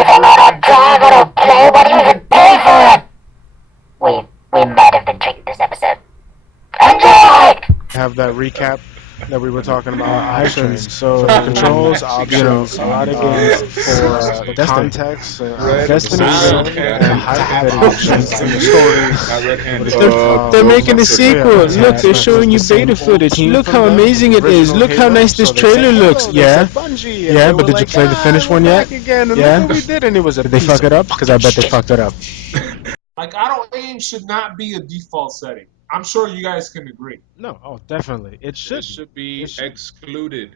if I'm gonna drive or play, what do you even pay for it? We might have been drinking this episode. Enjoy! Have that recap that we were talking about, Hype train. options for the controls, options, a lot of games for the Destiny. context, Red for the Destiny, story, and and to have that it options exists in in the the stories. not red-handed. They're um, making a sequel. yeah, Look, they're showing you the same beta old footage. team Look from how them, amazing the it is. original Look how Halo. nice this So they said trailer looks. Halo, they Yeah. said Bungie, and Yeah, they were but did you like, play the finished we're one yet? back again, and Yeah. look what we did, and it was a Did they piece fuck of it up? Because I bet they fucked it up. Like, auto aim should not be a default setting. I'm sure you guys can agree. No, definitely, it It should. should be It should. excluded.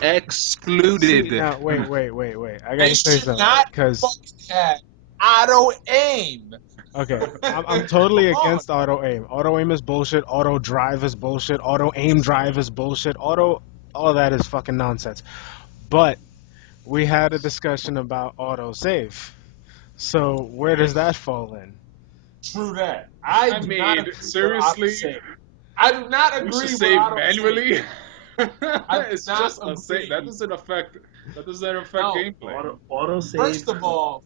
See, Excluded. now, wait. I They gotta say should something, not because fucking have auto aim. okay, I'm totally Come on. against auto aim. Auto aim is bullshit. Auto drive is bullshit. Auto aim drive is bullshit. All that is fucking nonsense. But we had a discussion about auto save. So where does that fall in? True that. I do mean, not agree seriously? with auto-save. I do not We agree should with save auto-save. manually. I do It's not just a agree. save. That doesn't affect No. gameplay. Auto save.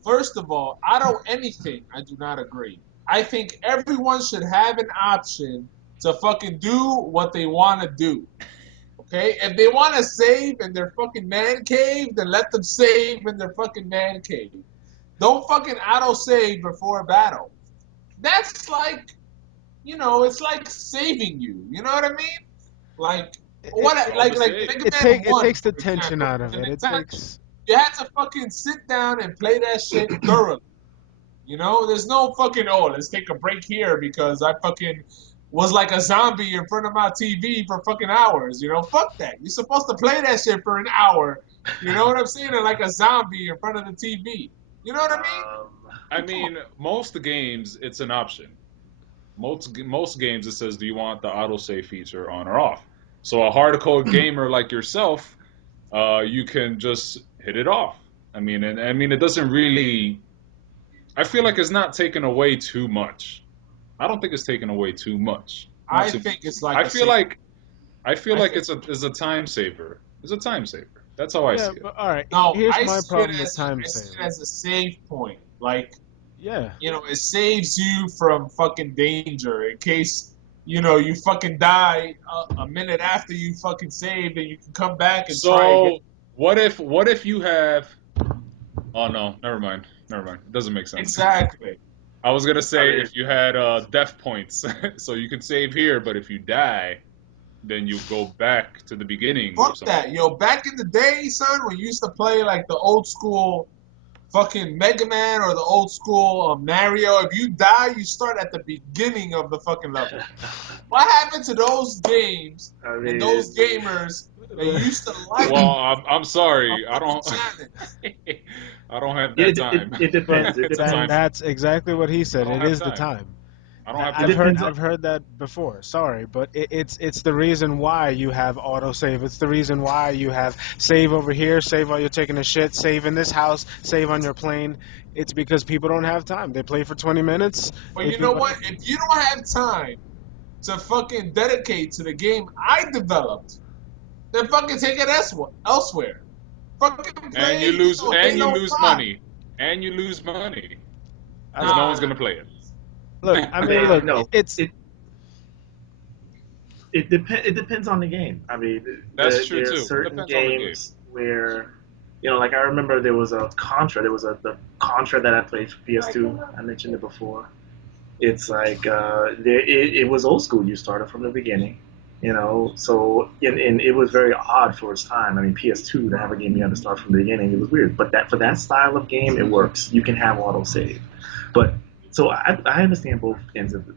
First of all, auto anything, I do not agree. I think everyone should have an option to fucking do what they want to do. Okay? If they want to save in their fucking man cave, then let them save in their fucking man cave. Don't fucking auto save before a battle. That's like, it's like saving you. You know what I mean? Like, like Mega Man It 1, takes the for tension example, out of in it. It Nintendo, takes. you had to fucking sit down and play that shit thoroughly. There's no fucking, let's take a break here because I fucking was like a zombie in front of my TV for fucking hours. Fuck that. You're supposed to play that shit for an hour. You know what I'm saying? And like a zombie in front of the TV. You know what I mean? I mean, most games it's an option. Most games it says, do you want the autosave feature on or off? So a hardcore gamer like yourself, you can just hit it off. I mean, it doesn't really. I feel like it's not taken away too much. I don't think it's taken away too much. I think it's like I feel like it's a time saver. It's a time saver. That's how I see it. But, all right. No, Here's I my see problem it with as, time I see it saving. as a save point. Like, Yeah. it saves you from fucking danger in case, you fucking die a minute after you fucking saved and you can come back and try again. So what if you have? Oh no, never mind. It doesn't make sense. Exactly. I was gonna say, I mean- if you had death points, so you can save here, but if you die, then you go back to the beginning. or Fuck something. that. Yo, back in the day, son, when you used to play like the old school fucking Mega Man or the old school Mario, if you die, you start at the beginning of the fucking level. What happened to those games I mean, and those gamers that used to like Well, I'm sorry, a I don't. fucking challenge? I don't have that time. It depends. It It's a depends. time. That's exactly what he I said. don't It have is the time. time. I don't have I've time. Depends heard on- I've heard that before. Sorry, but it's the reason why you have autosave. It's the reason why you have save over here, save while you're taking a shit, save in this house, save on your plane. It's because people don't have time. They play for 20 minutes. But If you know what? If you don't have time to fucking dedicate to the game I developed, then fucking take it elsewhere. Fucking play. And you lose Halo 5. money. And you lose money. Because Nah. no one's gonna play it. Look, I mean, look, no, it's it depends on the game. I mean, That's true, there are too. certain Depends on the games where, like I remember there was a Contra. There was the Contra that I played for PS2. I mentioned it before. It's like it was old school. You started from the beginning, So and it was very odd for its time. I mean, PS2 to have a game you had to start from the beginning, it was weird. But for that style of game, it works. You can have auto save, but. So I understand both ends of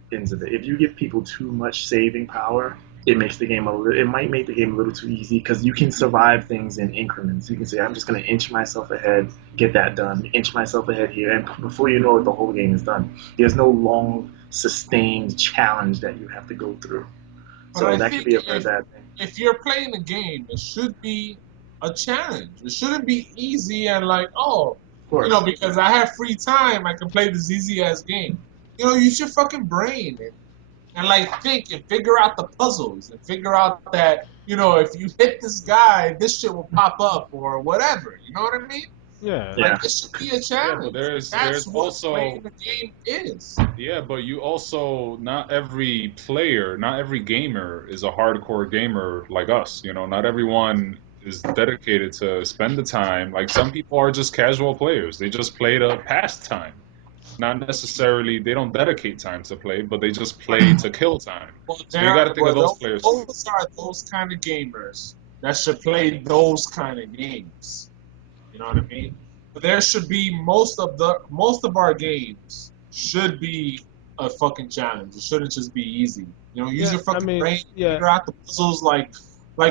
it. If you give people too much saving power, it makes the game it might make the game a little too easy because you can survive things in increments. You can say, I'm just going to inch myself ahead, get that done, inch myself ahead here, and before you know it, the whole game is done. There's no long, sustained challenge that you have to go through. But So I that think could be a very bad thing. if you're playing a game, it should be a challenge. It shouldn't be easy and like, Of course. because I have free time, I can play this easy ass game. Use your fucking brain and like think and figure out the puzzles and figure out that, if you hit this guy, this shit will pop up or whatever. You know what I mean? Yeah. Yeah. Like, it should be a challenge. but there's That's what also playing the game is. yeah, but you also not every player, not every gamer is a hardcore gamer like us. You know, not everyone is dedicated to spend the time. Like some people are just casual players. They just play to pass time. Not necessarily they don't dedicate time to play, but they just play to kill time. Well, So you got to think of those players too. those are those kind of gamers that should play those kind of games. You know what I mean? But there should be most of our games should be a fucking challenge. It shouldn't just be easy. You know, use Yeah. your I fucking mean, brain, yeah. figure out the puzzles like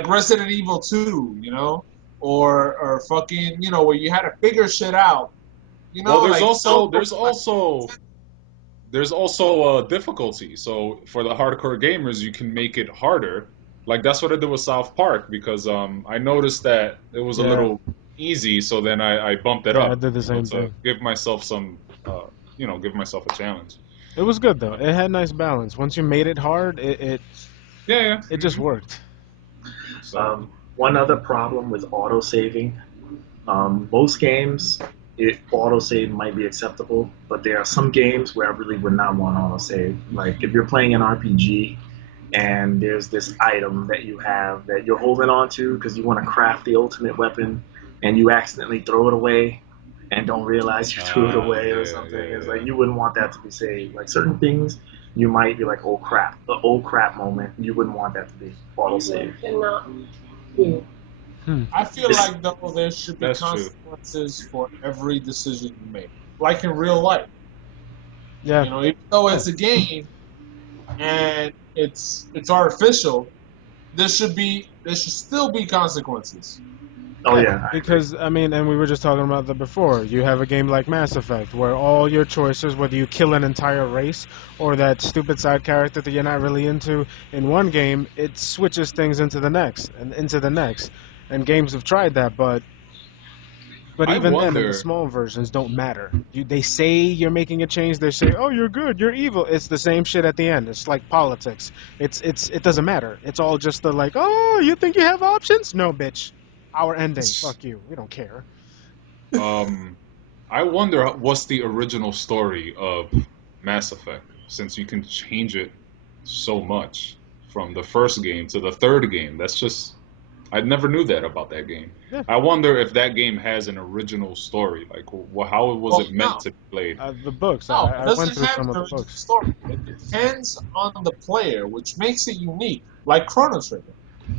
Resident Evil 2, you know, or fucking, you know, where you had to figure shit out. You Well, know, like so. there's also a difficulty. So for the hardcore gamers, you can make it harder. Like that's what I did with South Park because I noticed that it was a Yeah. little easy, so then I bumped it Yeah. I up, did the you know, same to thing. give myself some, give myself a challenge. It was good though. It had nice balance. Once you made it hard, Yeah, yeah. it just worked. So One other problem with auto saving, most games, auto save might be acceptable, but there are some games where I really would not want auto save. Like if you're playing an RPG and there's this item that you have that you're holding on to because you want to craft the ultimate weapon and you accidentally throw it away and don't realize you threw it away or something. It's like you wouldn't want that to be saved. Like certain things, you might be like, oh crap, the oh crap moment. You wouldn't want that to be auto saved. I feel It's- like though there should be that's true. consequences for every decision you make, like in real life. Yeah. You know, even though it's a game and it's artificial, there should still be consequences. Oh Yeah, yeah, I agree. because I mean, and we were just talking about that before. You have a game like Mass Effect where all your choices, whether you kill an entire race or that stupid side character that you're not really into, in one game, it switches things into the next and into the next. And games have tried that, but I even then, in the wonder. small versions, don't matter. They say you're making a change. They say, "Oh, you're good. You're evil." It's the same shit at the end. It's like politics. It doesn't matter. It's all just the like, "Oh, you think you have options? No, bitch. Our ending. Fuck you. We don't care." Um, I wonder what's the original story of Mass Effect, since you can change it so much from the first game to the third game. That's just I never knew that about that game. Yeah. I wonder if that game has an original story, like how was Well, it no, meant to be played? The books. no, it I went doesn't through have some of the the original books. story. It depends on the player, which makes it unique, like Chrono Trigger.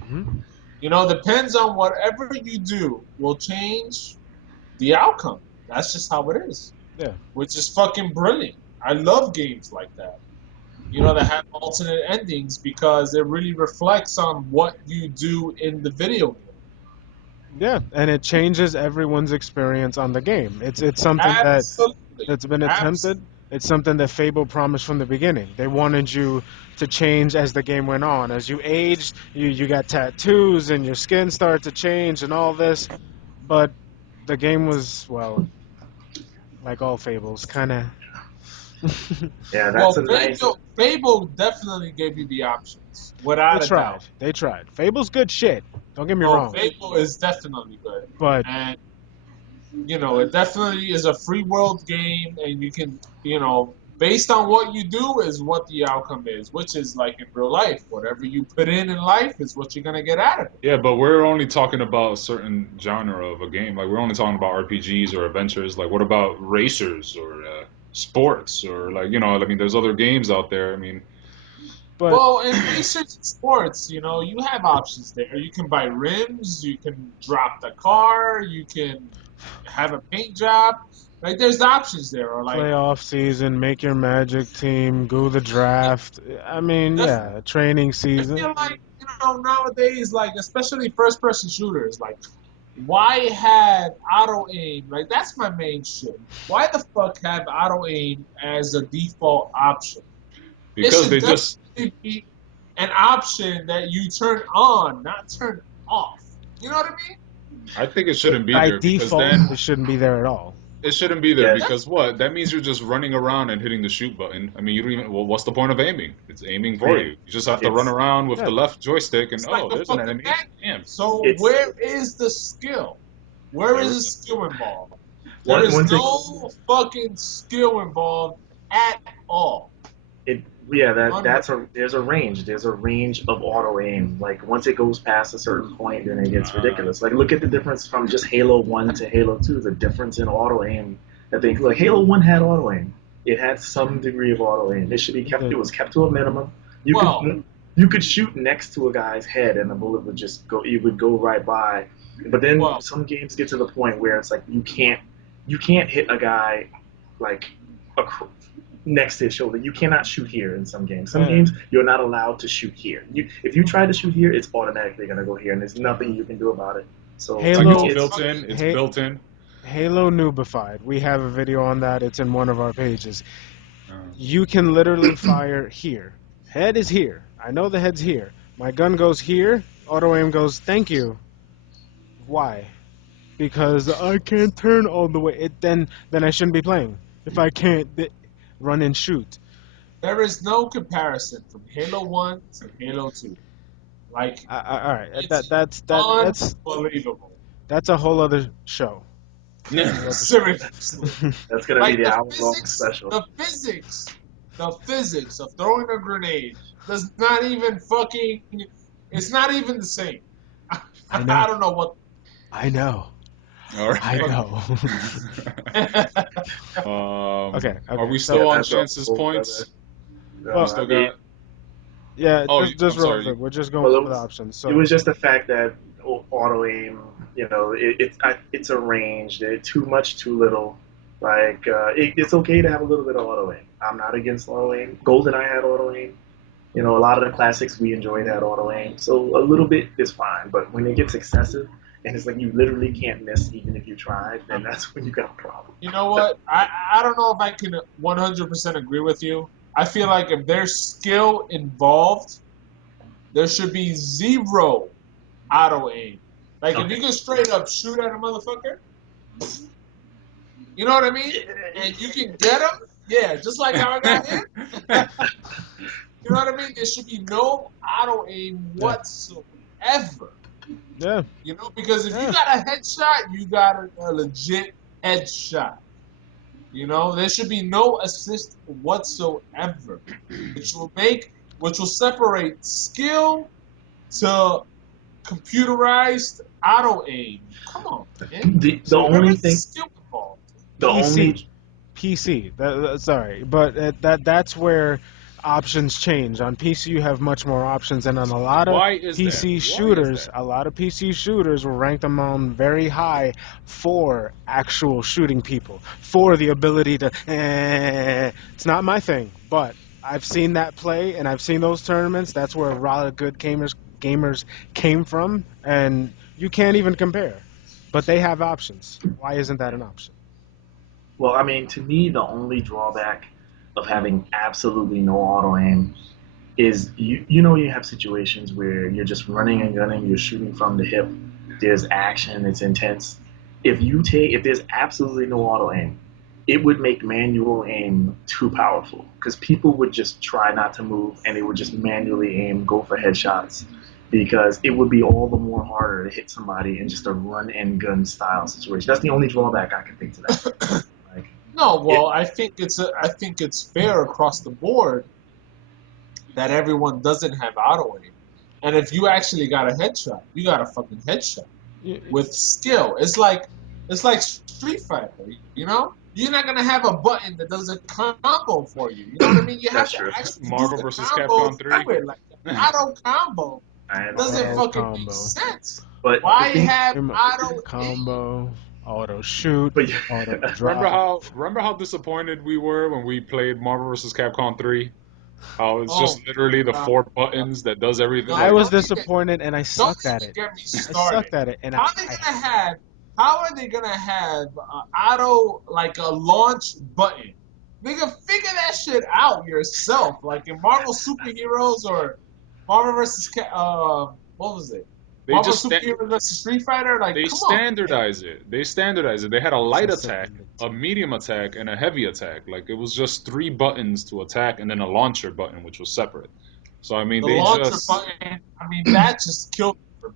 Hmm. You know, depends on whatever you do will change the outcome. That's just how it is, Yeah. which is fucking brilliant. I love games like that. You know, that have alternate endings because it really reflects on what you do in the video game. Yeah, and it changes everyone's experience on the game. It's something Absolutely. that's been attempted. Absolutely. It's something that Fable promised from the beginning. They wanted you to change as the game went on. As you aged, you got tattoos and your skin started to change and all this. But the game was, well, like all Fables, kind of. Yeah, Well, that's a nice. Fable definitely gave you the options, They without a tried. doubt. They tried. Fable's good shit. Don't get me Oh, wrong. Fable is definitely good, But and you know it definitely is a free world game, and you can, you know, based on what you do is what the outcome is, which is like in real life, whatever you put in life is what you're gonna get out of it. Yeah, but we're only talking about a certain genre of a game. Like we're only talking about RPGs or adventures. Like what about racers or sports or like I mean, there's other games out there. I mean, but Well, in research and sports, you know, you have options there. You can buy rims, you can drop the car, you can have a paint job. Like there's options there, or like playoff season, make your magic team, go the draft. I mean, definitely. yeah, training I season. feel like, you know, nowadays, like especially first person shooters, like why have auto aim? Like that's my main shit. Why the fuck have auto aim as a default option? It because should they just definitely be an option that you turn on, not turn off. You know what I mean? I think it shouldn't be By there because default, then it shouldn't be there at all. it shouldn't be there Yeah, That's because what? That means you're just running around and hitting the shoot button. I mean, you don't even. Well, what's the point of aiming? It's aiming for yeah, you. You just have to run it's around with Yeah, the left joystick and it's like oh, a there's an fucking enemy. magnet. Damn. So it's where is the skill? Where is There the isn't. skill involved? There is Once no fucking skill involved at all. None. there's a range. There's a range of auto aim. Like once it goes past a certain point, then it gets Ah. ridiculous. Like look at the difference from just Halo 1 to Halo 2. The difference in auto aim. I think like Halo 1 had auto aim. It had some degree of auto aim. It should be kept. It was kept to a minimum. You Well, could you could shoot next to a guy's head and the bullet would just go. It would go right by. But then well, some games get to the point where it's like you can't hit a guy like next to his shoulder. You cannot shoot here in some games. Some Yeah. games you're not allowed to shoot here. If you try to shoot here, it's automatically gonna go here, and there's nothing you can do about it. So Halo- Like it's It's- built in. It's Hey- built in. Halo Noobified. We have a video on that. It's in one of our pages. Uh, You can literally fire here. Head is here. I know the head's here. My gun goes here. Auto aim goes, thank you. Why? Because I can't turn all the way. Then I shouldn't be playing. If I can't run and shoot. there is no comparison from Halo 1 to Halo 2. Like, All right. it's That's unbelievable. that's a whole other show. Seriously. that's gonna Like be the the hour-long physics, special. the physics of throwing a grenade does not even fucking. It's not even the same. I know. I don't know what. I know. all right. I know. Okay, Are we so- still on that's Chance's all, points? Well, We still got. Yeah, Oh, just I'm real sorry. quick. We're just going Well, over the options. So It was just the fact that auto aim, it's a range. Too much, too little. Like it's okay to have a little bit of auto aim. I'm not against auto aim. GoldenEye had auto aim. A lot of the classics we enjoyed had auto aim. So a little bit is fine, but when it gets excessive and it's like you literally can't miss even if you tried, then that's when you got a problem. You know what? I don't know if I can 100% agree with you. I feel like if there's skill involved, there should be zero auto aim. Like if you can straight up shoot at a motherfucker, you know what I mean? And you can get him, yeah, just like how I got him. You know what I mean? There should be no auto aim whatsoever. yeah, Because if you got a headshot, you got a legit headshot. There should be no assist whatsoever, which will separate skill to computerized auto aim. Come on, man. The Where only is the thing, skill involved? the PC. only PC. Sorry, but that's where options change. On PC, you have much more options, and on a lot of Why is PC that? Why is shooters, that? a lot of PC shooters will rank them on very high for actual shooting people, for the ability to. It's not my thing, but I've seen that play, and I've seen those tournaments. That's where a lot of good gamers came from, and you can't even compare. But they have options. Why isn't that an option? Well, I mean, to me, the only drawback of having absolutely no auto aim is you have situations where you're just running and gunning, you're shooting from the hip, there's action, it's intense. If there's absolutely no auto aim, it would make manual aim too powerful because people would just try not to move and they would just manually aim, go for headshots because it would be all the more harder to hit somebody in just a run and gun style situation. That's the only drawback I can think to that. No, well, I think it's fair across the board that everyone doesn't have auto aim, and if you actually got a headshot, you got a fucking headshot with skill. It's like Street Fighter, You're not gonna have a button that does a combo for you. You know what I mean? You have That's to true. actually Marvel do the vs. combo Capcom 3. through it. Like the auto combo I doesn't understand. fucking combo. make sense. But Why the thing, have auto aim? Combo, auto shoot, but auto drop. Remember how disappointed we were when we played Marvel vs. Capcom 3? How it's just literally the 4 buttons that does everything. I was Don't even- disappointed and I Don't sucked at even it. get me I started. sucked at it, and How are they gonna have auto like a launch button? Nigga, figure that shit out yourself. Like in Marvel superheroes or Marvel versus what was it? They Marvel just superheroes versus Street Fighter. Like, they come on. standardize it. They standardize it. They had a light It's a attack, segment. a medium attack, and a heavy attack. Like it was just 3 buttons to attack, and then a launcher button, which was separate. So I mean, The they launcher just button. I mean, that just killed it for me.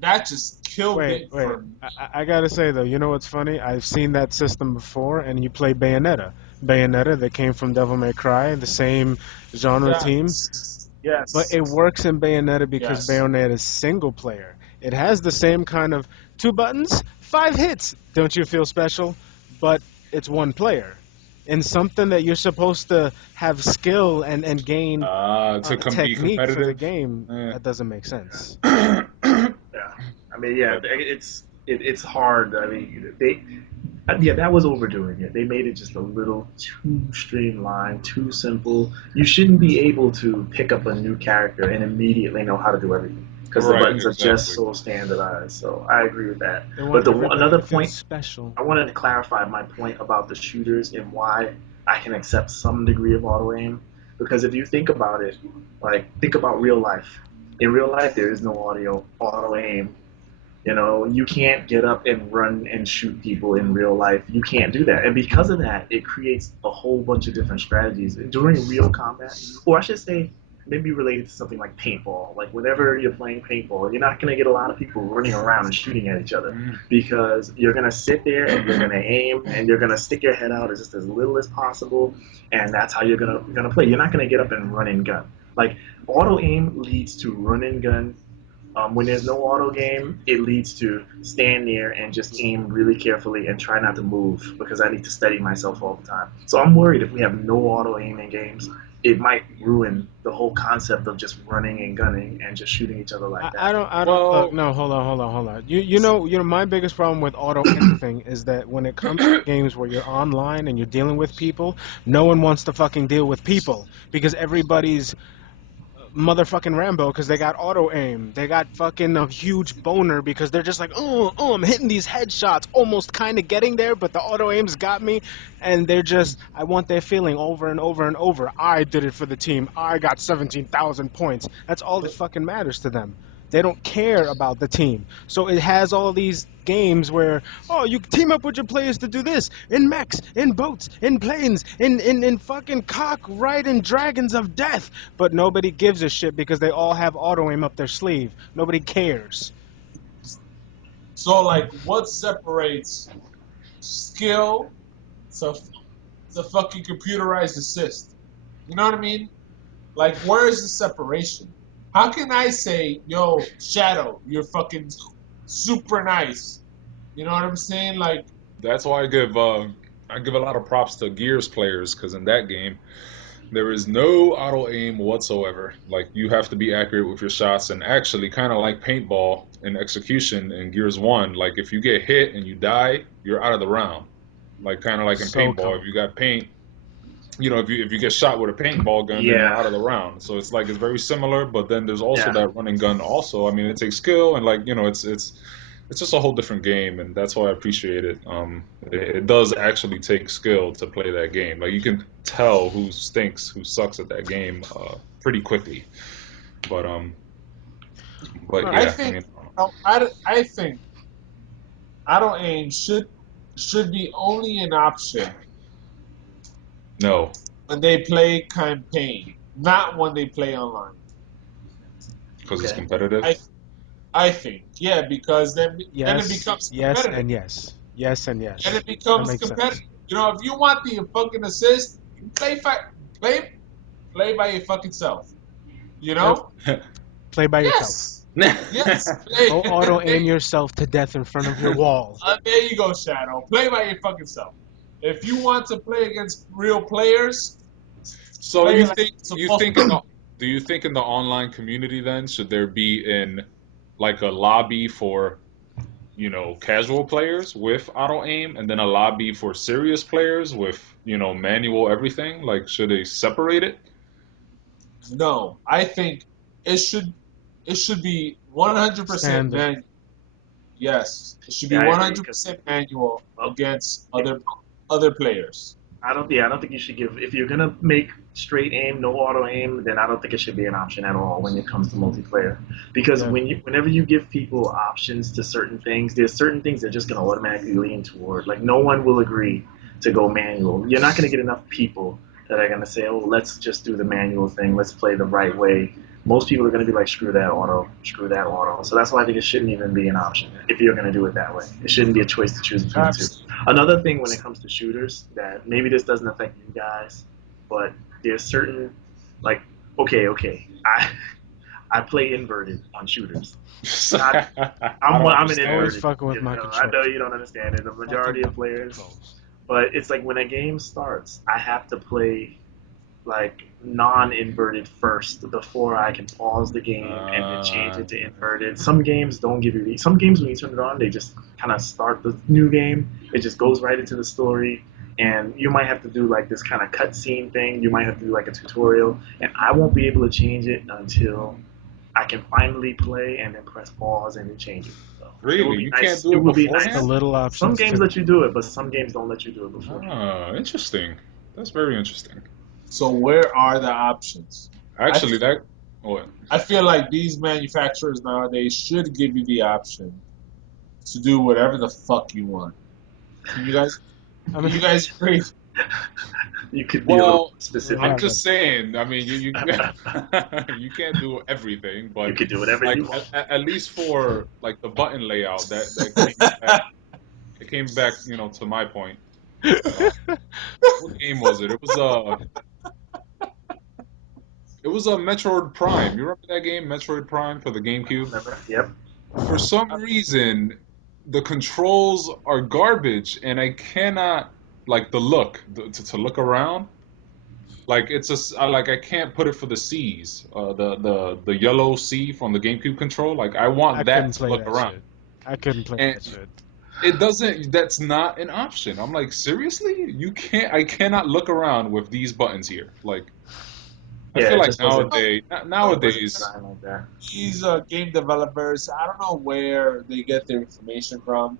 that just killed Wait, it wait. for me. I gotta say though, you know what's funny? I've seen that system before, and you play Bayonetta. Bayonetta, that came from Devil May Cry, the same genre team. Yes, But yes, it works in Bayonetta because yes. Bayonetta is single player. It has the same kind of two buttons, five hits. Don't you feel special? But it's one player. In something that you're supposed to have skill and gain Be technique for the competitive. game, Eh. that doesn't make sense. Yeah, I mean, yeah, But it's hard. I mean, yeah, that was overdoing it. They made it just a little too streamlined, too simple. You shouldn't be able to pick up a new character and immediately know how to do everything because the right, buttons are just exactly. so standardized. So I agree with that. They But want the everybody another to feel point special. I wanted to clarify my point about the shooters and why I can accept some degree of auto aim. Because if you think about it, like think about real life. In real life, there is no auto aim. You know, you can't get up and run and shoot people in real life. You can't do that. And because of that, it creates a whole bunch of different strategies during real combat. Or I should say, maybe related to something like paintball. Like whenever you're playing paintball, you're not going to get a lot of people running around and shooting at each other Mm. because you're going to sit there and you're going to aim and you're going to stick your head out just as little as possible. And that's how you're going to play. You're not going to get up and run and gun. Like auto aim leads to run and gun. When there's no auto game, it leads to stand near and just aim really carefully and try not to move because I need to steady myself all the time. So I'm worried if we have no auto aim in games, it might ruin the whole concept of just running and gunning and just shooting each other like that. I don't look. Well, No, hold on. You know, my biggest problem with auto anything is that when it comes to games where you're online and you're dealing with people, no one wants to fucking deal with people because everybody's motherfucking Rambo because they got auto aim. They got fucking a huge boner because they're just like, I'm hitting these headshots, almost kind of getting there, but the auto aim's got me, and they're just, I want their feeling over and over and over. I did it for the team. I got 17,000 points. That's all that fucking matters to them. They don't care about the team. So it has all these games where, oh, you team up with your players to do this in mechs, in boats, in planes, in fucking cock riding dragons of death. But nobody gives a shit because they all have auto aim up their sleeve. Nobody cares. So, like, what separates skill to fucking computerized assist? You know what I mean? Like, where is the separation? How can I say, yo, Shadow, you're fucking super nice? You know what I'm saying? Like, that's why I give a lot of props to Gears players because in that game there is no auto aim whatsoever. Like you have to be accurate with your shots, and actually, kind of like paintball in execution in Gears One. Like if you get hit and you die, you're out of the round. Like kind of like in So paintball, if calm. you got paint, if you get shot with a paintball gun, then you're Yeah, out of the round. So it's like it's very similar, but then there's also yeah, that running gun. Also, I mean, it takes skill and like it's just a whole different game, and that's why I appreciate it. It does actually take skill to play that game. Like you can tell who stinks, who sucks at that game, pretty quickly. But but Alright. I yeah, I think, mean, I think auto aim should be only an option no, when they play campaign, not when they play online. because it's okay. competitive. I I think, yeah, because then it Yes, becomes yes, competitive. and yes. Yes and And yes. it That becomes makes sense. competitive. You know, if you want the fucking assist, play play by your fucking self. You Yep. know? Play by yourself. Yes. Yes. Play. Go auto aim yourself to death in front of your wall. There you go, Shadow. Play by your fucking self. If you want to play against real players, So play like you're you supposed think to. in the do you think in the online community then should there be in like a lobby for casual players with auto aim, and then a lobby for serious players with manual everything? Like, should they separate it? No, I think it should it should be 100% Standard. manual. Yes, it should be Yeah, I agree. Because 100% manual well, against if, other players. I don't. Yeah, I don't think you should give. If you're gonna make straight aim, no auto aim, then I don't think it should be an option at all when it comes to multiplayer. Because Yeah. whenever you give people options to certain things, there's certain things they're just gonna automatically lean toward. Like no one will agree to go manual. You're not gonna get enough people that are gonna say, "Oh, let's just do the manual thing. Let's play the right way." most people are going to be like, screw that auto. So that's why I think it shouldn't even be an option if you're going to do it that way. It shouldn't be a choice to choose between the two. Another thing when it comes to shooters that maybe this doesn't affect you guys, but there's certain, like, okay, I play inverted on shooters. I'm an inverted. Always fucking with my I controls. know you don't understand it. The majority of players, but it's like when a game starts, I have to play like non-inverted first before I can pause the game and then change it to inverted. Some games don't give you. Some games when you turn it on, they just kind of start the new game. It just goes right into the story, and you might have to do like this kind of cutscene thing. You might have to do like a tutorial, and I won't be able to change it until I can finally play and then press pause and then change it. So Really? You can't do it would be beforehand? The little Some options. games too. let you do it, but some games don't let you do it before. Ah, interesting. That's very interesting. So where are the options? Actually, that. What? I feel like these manufacturers nowadays should give you the option to do whatever the fuck you want. Can you guys? You guys agree? You could be a little specific. I'm just saying. I mean, you you can't do everything, but You could do whatever like you want. at least for like the button layout that came back, it came back, to my point. What game was it? It was a Metroid Prime. You remember that game, Metroid Prime, for the GameCube? Remember? Yep. For some reason, the controls are garbage, and I cannot like the look to look around. Like I can't put it for the C's, the yellow C from the GameCube control. Like I want I that couldn't to play look that around. shit. I couldn't play And that shit. it doesn't. That's not an option. I'm like, seriously, you can't. I cannot look around with these buttons here. Like. I Yeah, feel it like just wasn't- nowadays, designed like that. These game developers, I don't know where they get their information from.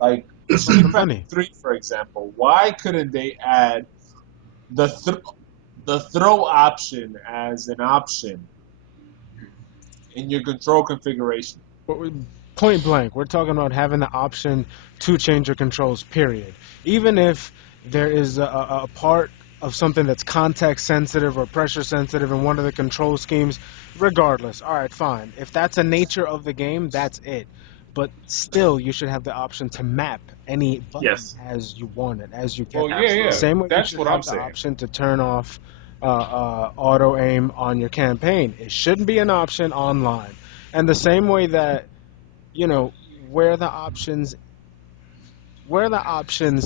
Like Street Fighter Money. 3, for example. Why couldn't they add the throw option as an option in your control configuration? But point blank, we're talking about having the option to change your controls, period. Even if there is a part of something that's context sensitive or pressure sensitive in one of the control schemes, regardless, all right, fine. If that's a nature of the game, that's it. But still, you should have the option to map any button Yes. as you want it, as you well, can. yeah. Same way you That's should what have I'm the saying. option to turn off auto aim on your campaign. It shouldn't be an option online. And the same way that, where the options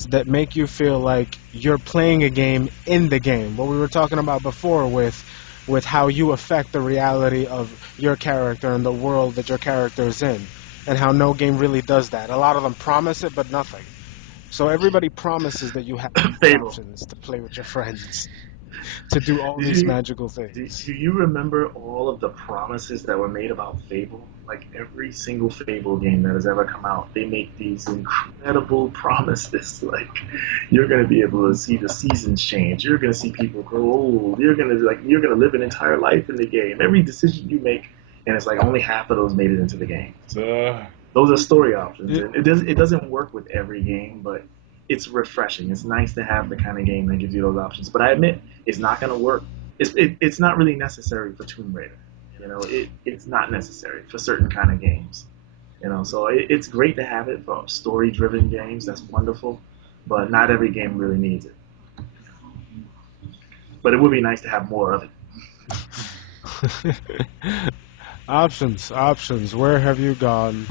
that make you feel like you're playing a game in the game. What we were talking about before with how you affect the reality of your character and the world that your character is in, and how no game really does that. A lot of them promise it, but nothing. So everybody promises that you have these Fable. options to play with your friends, to do all Did these you- magical Do things. you remember all of the promises that were made about Fable? Like every single Fable game that has ever come out, they make these incredible promises. Like you're going to be able to see the seasons change. You're going to see people grow old. You're going to live an entire life in the game. Every decision you make, and it's like only half of those made it into the game. Those are story options. And it doesn't work with every game, but it's refreshing. It's nice to have the kind of game that gives you those options. But I admit, it's not going to work. It's not really necessary for Tomb Raider. It's not necessary for certain kind of games. So it's great to have it for story-driven games. That's wonderful, but not every game really needs it. But it would be nice to have more of it. Options. Where have you gone?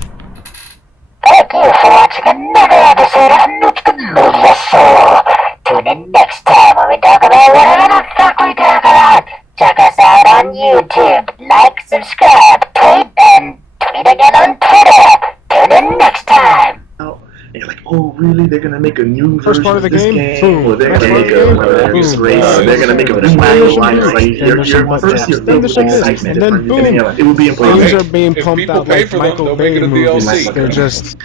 Thank you for watching another episode of Nuke Move Your Soul. Tune in next time when we talk about whatever the fuck we talk about. Check us out on YouTube. Like, subscribe, tweet, and tweet again on Twitter. Tune in next time. And you're like, oh, really? They're gonna make a new First version part of the this game, boom. or they're Next gonna part make of the game, one of those boom. race. They're gonna make a Then battle there's some line. It's news. like Then there's some first you're updates. Then filled there's with some this. excitement, And then and then you're boom. like, it will be in Things progress. are being If pumped people out pay like for them, Michael they'll make Bay it a movies. DLC. They're just